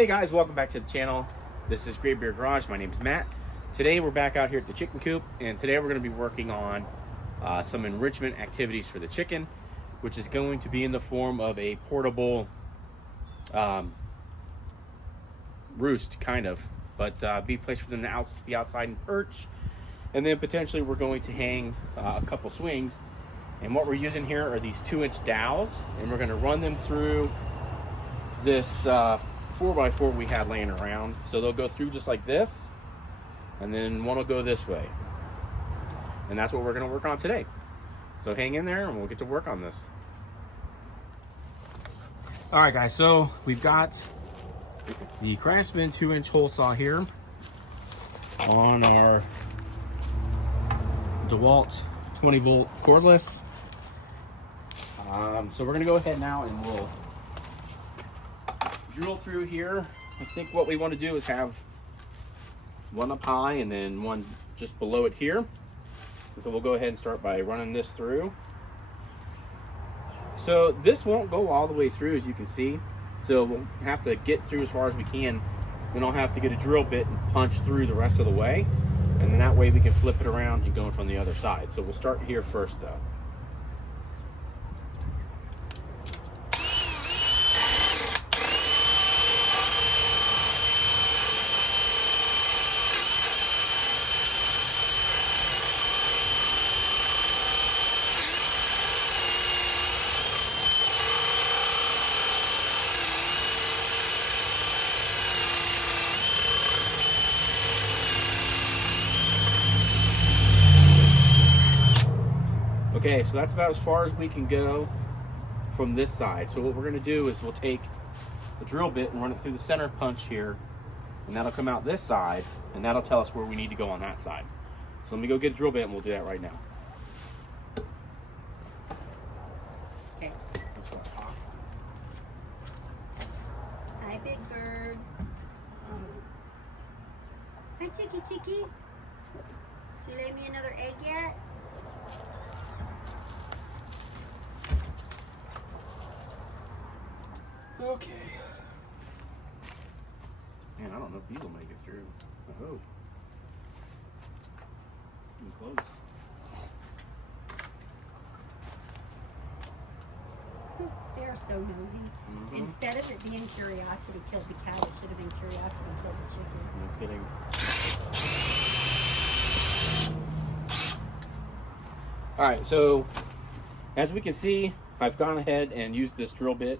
Hey guys, welcome back to the channel. This is Great Beer Garage. My name is Matt. Today we're back out here at the chicken coop, and today we're going to be working on some enrichment activities for the chicken, which is going to be in the form of a portable roost, kind of, but be a place for them to be outside and perch. And then potentially we're going to hang a couple swings. And what we're using here are these 2-inch dowels, and we're going to run them through this 4x4 we had laying around. So they'll go through just like this, and then one will go this way. And that's what we're going to work on today. So hang in there and we'll get to work on this. All right guys, so we've got the Craftsman 2-inch hole saw here on our DeWalt 20-volt cordless. So we're going to go ahead now and we'll drill through here. I think what we want to do is have one up high and then one just below it here. So we'll go ahead and start by running this through. So this won't go all the way through, as you can see. So we'll have to get through as far as we can. Then I'll have to get a drill bit and punch through the rest of the way. And then that way we can flip it around and go from the other side. So we'll start here first though. Okay, so that's about as far as we can go from this side. So what we're going to do is we'll take the drill bit and run it through the center punch here, and that'll come out this side, and that'll tell us where we need to go on that side. So let me go get a drill bit and we'll do that right now. Okay. Hi, Big Bird. Hi, Tiki Tiki. Did you lay me another egg yet? Okay. Man, I don't know if these will make it through. Oh. Getting close. They are so nosy. Instead of it being curiosity killed the cat, it should have been curiosity killed the chicken. No kidding. Alright, so as we can see, I've gone ahead and used this drill bit.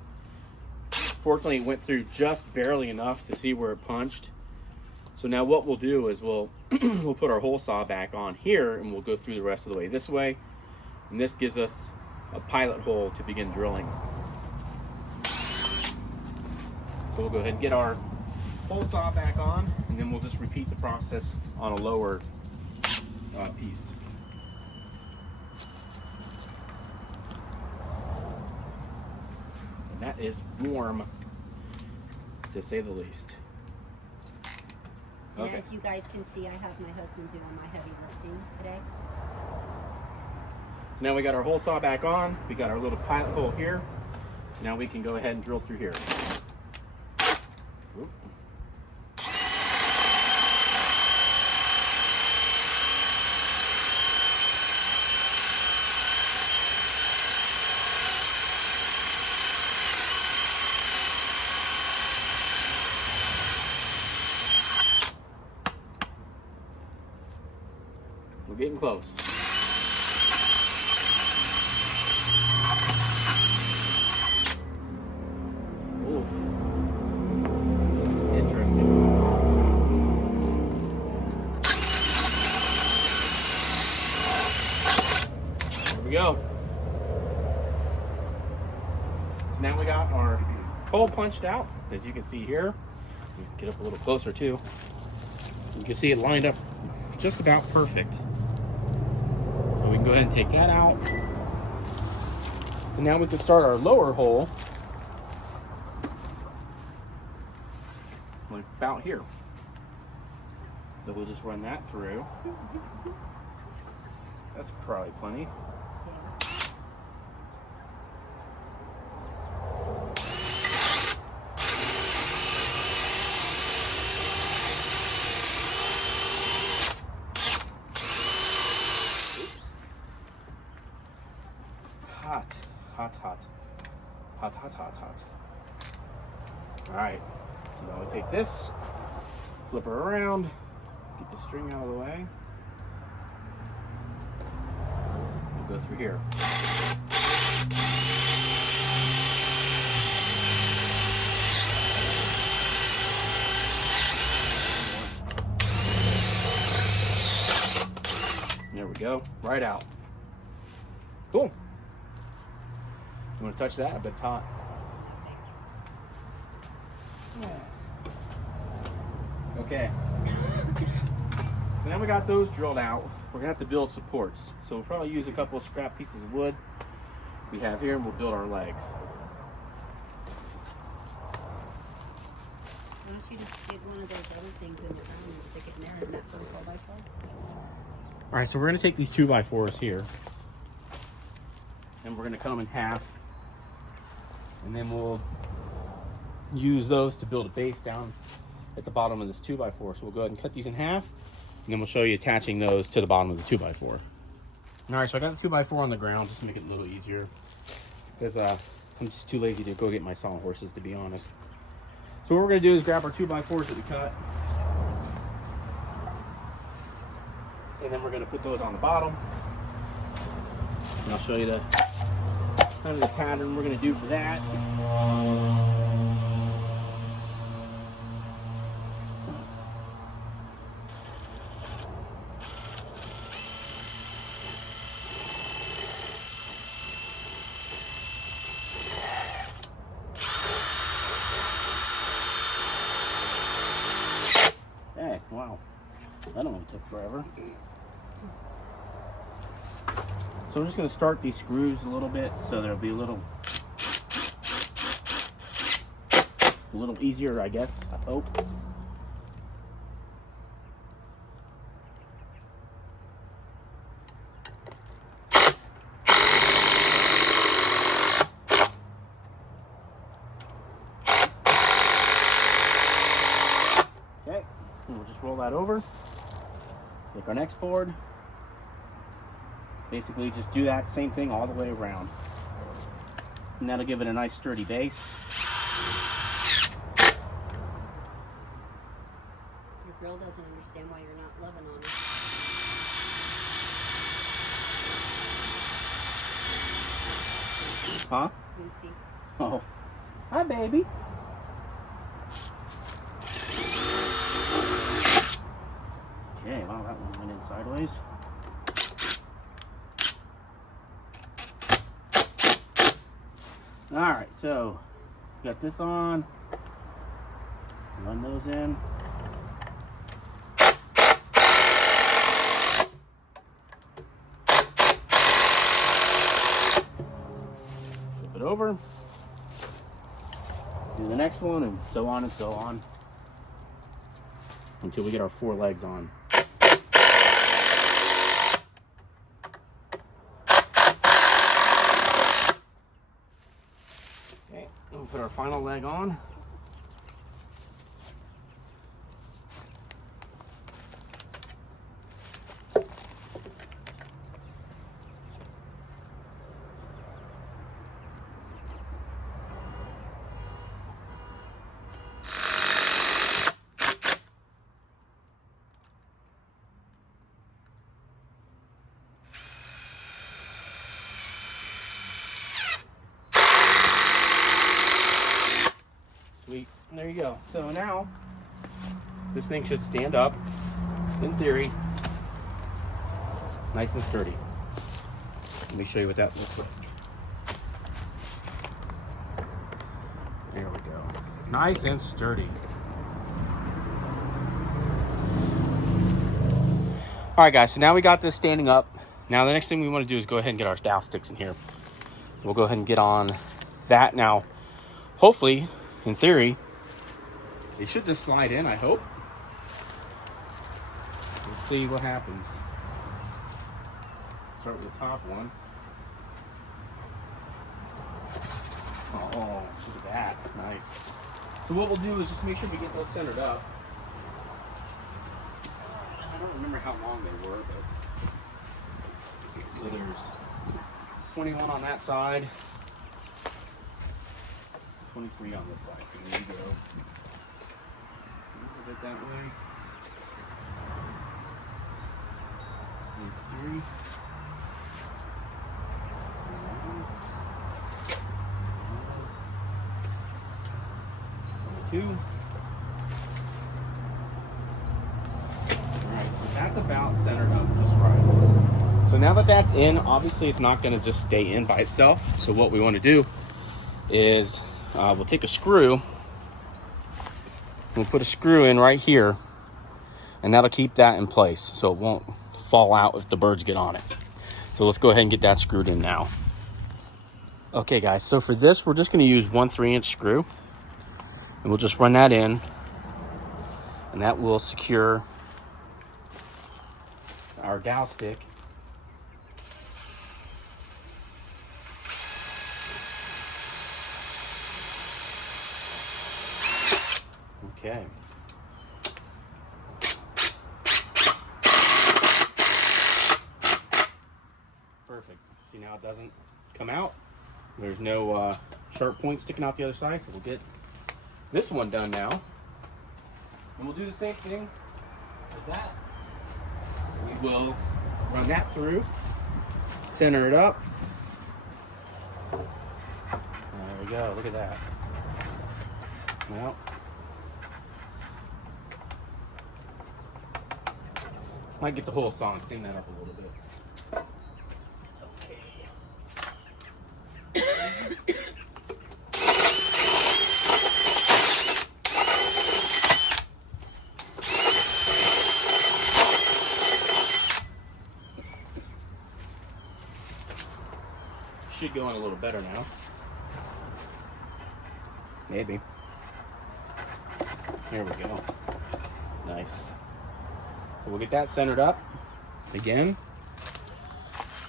Fortunately, it went through just barely enough to see where it punched. So now what we'll do is we'll put our hole saw back on here, and we'll go through the rest of the way this way. And this gives us a pilot hole to begin drilling. So we'll go ahead and get our hole saw back on, and then we'll just repeat the process on a lower piece. That is warm, to say the least. And as you guys can see, I have my husband doing my heavy lifting today. So now we got our hole saw back on. We got our little pilot hole here. Now we can go ahead and drill through here. Oop. We're getting close. Ooh. Interesting. There we go. So now we got our hole punched out, as you can see here. Get up a little closer too. You can see it lined up just about perfect. So we can go ahead and take that out. And now we can start our lower hole, like about here. So we'll just run that through. That's probably plenty. All right, so now we take this, flip her around, get the string out of the way. We'll go through here. There we go, right out. Cool. You want to touch that? I bet it's hot. Okay. So now we got those drilled out. We're gonna have to build supports. So we'll probably use a couple of scrap pieces of wood we have here, and we'll build our legs. Why don't you just get one of those other things in the ground and stick it in there and that for a 4x4? All right, so we're gonna take these 2x4s here, and we're gonna cut them in half, and then we'll use those to build a base down at the bottom of this 2x4. So we'll go ahead and cut these in half, and then we'll show you attaching those to the bottom of the 2x4. All right, so I got the 2x4 on the ground just to make it a little easier, because I'm just too lazy to go get my sawhorses, to be honest. So what we're gonna do is grab our 2x4s that we cut, and then we're gonna put those on the bottom, and I'll show you the kind of the pattern we're gonna do for that. Hey, wow, that only took forever. So I'm just going to start these screws a little bit so there'll be a little easier, I guess, I hope. Okay, and we'll just roll that over. Take our next board. Basically just do that same thing all the way around. And that'll give it a nice sturdy base. Your girl doesn't understand why you're not loving on her. Huh? Lucy. Oh. Hi, baby. Okay, wow, that one went in sideways. All right, so got this on. Run those in. Flip it over. Do the next one, and so on until we get our 4 legs on. We'll put our final leg on. Sweet. And there you go. So now this thing should stand up, in theory, nice and sturdy. Let me show you what that looks like. There we go. Nice and sturdy. All right, guys, so now we got this standing up. Now the next thing we want to do is go ahead and get our dowel sticks in here. So we'll go ahead and get on that now. Hopefully, in theory, they should just slide in, I hope. Let's see what happens. Start with the top one. Oh, look at that. Nice. So what we'll do is just make sure we get those centered up. I don't remember how long they were, but so there's 21 on that side, 23 on this side. So there you go. it that way. 3. 2. Alright, so that's about centered up just right. So now that that's in, obviously it's not going to just stay in by itself. So what we want to do is we'll take a screw. We'll put a screw in right here, and that'll keep that in place so it won't fall out if the birds get on it. So let's go ahead and get that screwed in now. Okay guys, so for this we're just going to use 1 3-inch screw, and we'll just run that in, and that will secure our dowel stick. Okay. Perfect. See, now it doesn't come out. There's no sharp points sticking out the other side, so we'll get this one done now. And we'll do the same thing with that. We will run that through, center it up. There we go, look at that. Well, might get the whole saw and clean that up a little bit. Should go in a little better now. Maybe. Here we go. Nice. So we'll get that centered up again.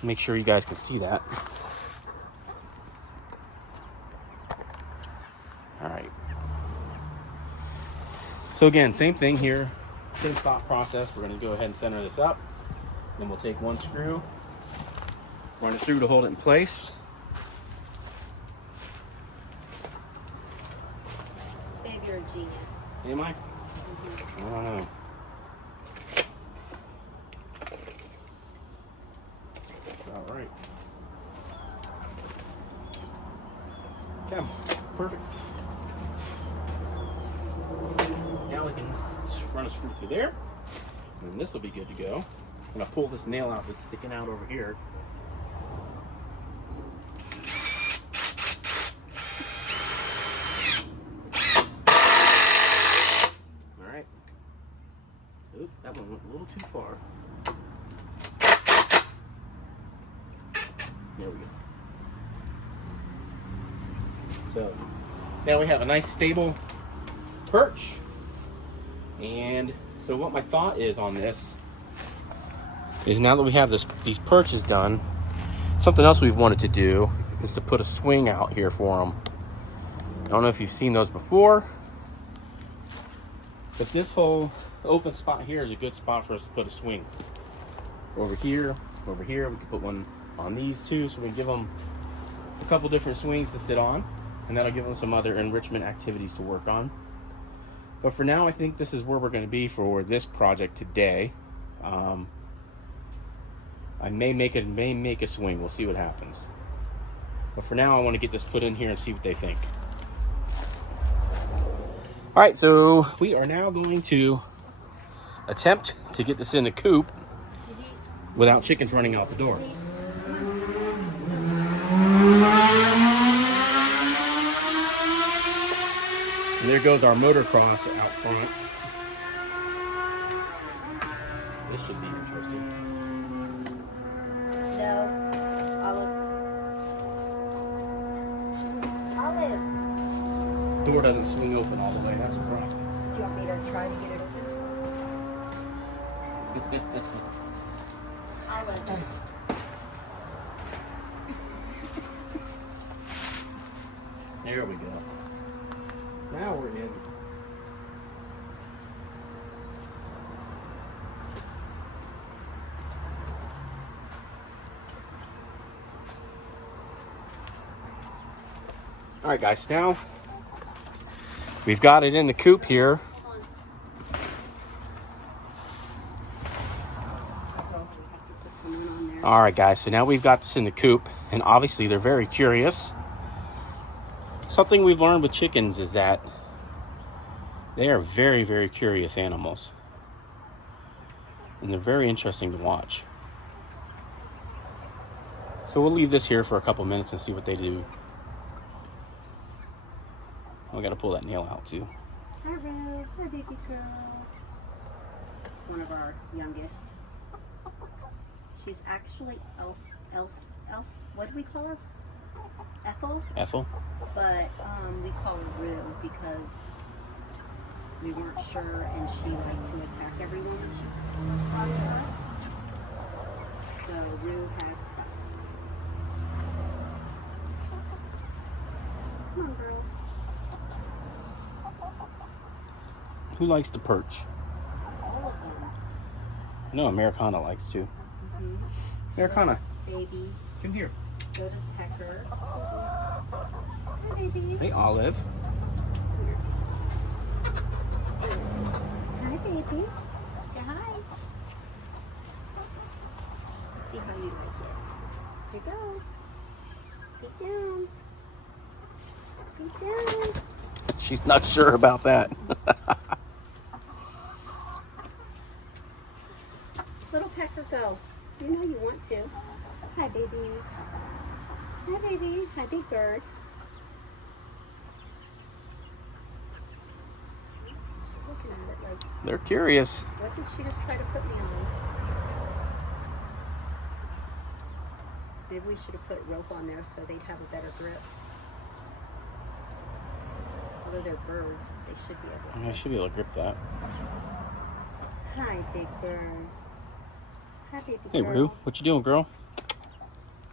Make sure you guys can see that. All right. So again, same thing here. Same thought process. We're going to go ahead and center this up. Then we'll take 1 screw, run it through to hold it in place. Babe, you're a genius. Am I? I don't know. All right. Okay, perfect. Now we can run a screw through there, and this will be good to go. I'm gonna pull this nail out that's sticking out over here. All right. Oop, that one went a little too far. There we go. So now we have a nice stable perch. And so what my thought is on this is, now that we have these perches done, something else we've wanted to do is to put a swing out here for them. I don't know if you've seen those before, but this whole open spot here is a good spot for us to put a swing. Over here, we can put one on these two, so we can give them a couple different swings to sit on, and that'll give them some other enrichment activities to work on. But for now, I think this is where we're going to be for this project today. I may make a swing. We'll see what happens. But for now, I want to get this put in here and see what they think. All right, so we are now going to attempt to get this in the coop without chickens running out the door. And there goes our motocross out front. This should be interesting. No. Olive. Door doesn't swing open all the way. That's a problem. Do you want me to try to get it open? Olive. There we go. Now we're in. All right, guys, now we've got it in the coop here. All right, guys, so now we've got this in the coop, and obviously they're very curious. Something we've learned with chickens is that they are very, very curious animals. And they're very interesting to watch. So we'll leave this here for a couple minutes and see what they do. We gotta pull that nail out too. Hi, Ru. Hi, baby girl. It's one of our youngest. She's actually Elf. What do we call her? Ethel. Ethel? But we call her Ru because we weren't sure, and she liked to attack everyone when she was first brought to us. So Ru has. Come on, girls. Who likes the perch? All of them. No, Americana likes to. Mm-hmm. Americana, So does Baby. come here. So does Pecker. Hi, baby. Hey, Olive. Hi, baby. Say hi. Let's see how you like it. Here you go. Get down. Get down. She's not sure about that. Little Pecker, go. You know you want to. Hi, baby. Hi, baby. Hi, big bird. She's looking at it like, They're curious. what did she just try to put me on? Maybe we should have put rope on there so they'd have a better grip. Although they're birds, they should be able to. I should be able to grip that. Hi, big bird. Hi, baby Hey, girl. Roo, what you doing, girl?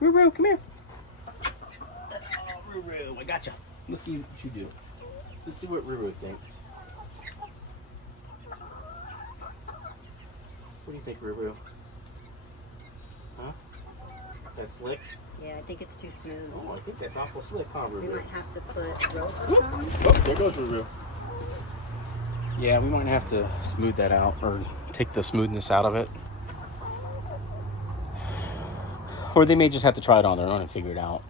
Roo, come here. Oh, Roo, I gotcha. Let's see what you do. Let's see what Roo thinks. What do you think, Roo? Huh? That's slick? Yeah, I think it's too smooth. Oh, I think that's awful slick, huh, We Roo? might have to put rope or something. Oh, there goes Roo. Yeah, we might have to smooth that out or take the smoothness out of it. Or they may just have to try it on their own and figure it out.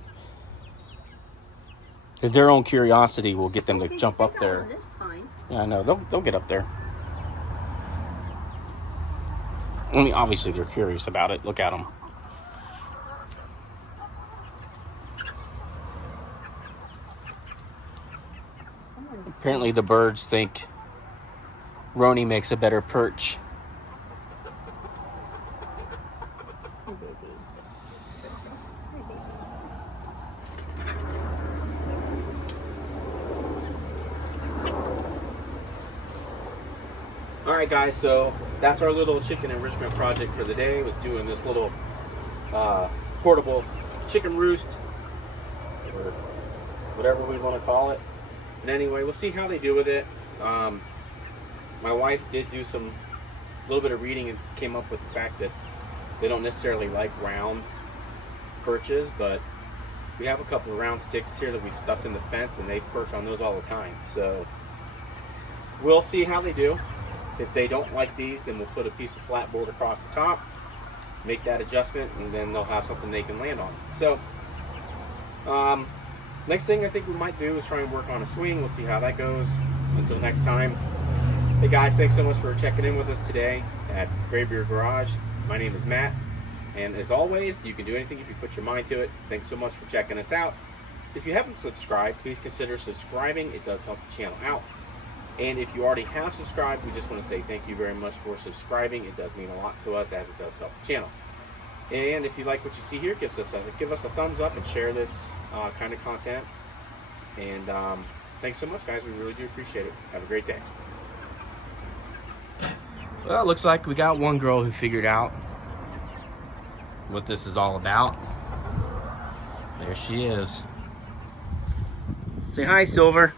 Because their own curiosity will get them to jump up there. That's fine. Yeah, I know. They'll get up there. I mean, obviously they're curious about it. Look at them. Apparently the birds think Roni makes a better perch. Hey, baby. Hey, baby. All right, guys. So that's our little chicken enrichment project for the day. Was doing this little portable chicken roost, or whatever we want to call it. And anyway, we'll see how they do with it. My wife did do a little bit of reading and came up with the fact that they don't necessarily like round perches, but we have a couple of round sticks here that we stuffed in the fence, and they perch on those all the time. So we'll see how they do. If they don't like these, then we'll put a piece of flat board across the top, make that adjustment, and then they'll have something they can land on. So next thing I think we might do is try and work on a swing. We'll see how that goes. Until next time. Hey guys, thanks so much for checking in with us today at Graybeard Garage. My name is Matt, and as always, you can do anything if you put your mind to it. Thanks so much for checking us out. If you haven't subscribed, please consider subscribing. It does help the channel out. And if you already have subscribed, we just want to say thank you very much for subscribing. It does mean a lot to us, as it does help the channel. And if you like what you see here, give us a thumbs up and share this kind of content. And thanks so much, guys. We really do appreciate it. Have a great day. Well, it looks like we got one girl who figured out what this is all about. There she is. Say hi, Silver.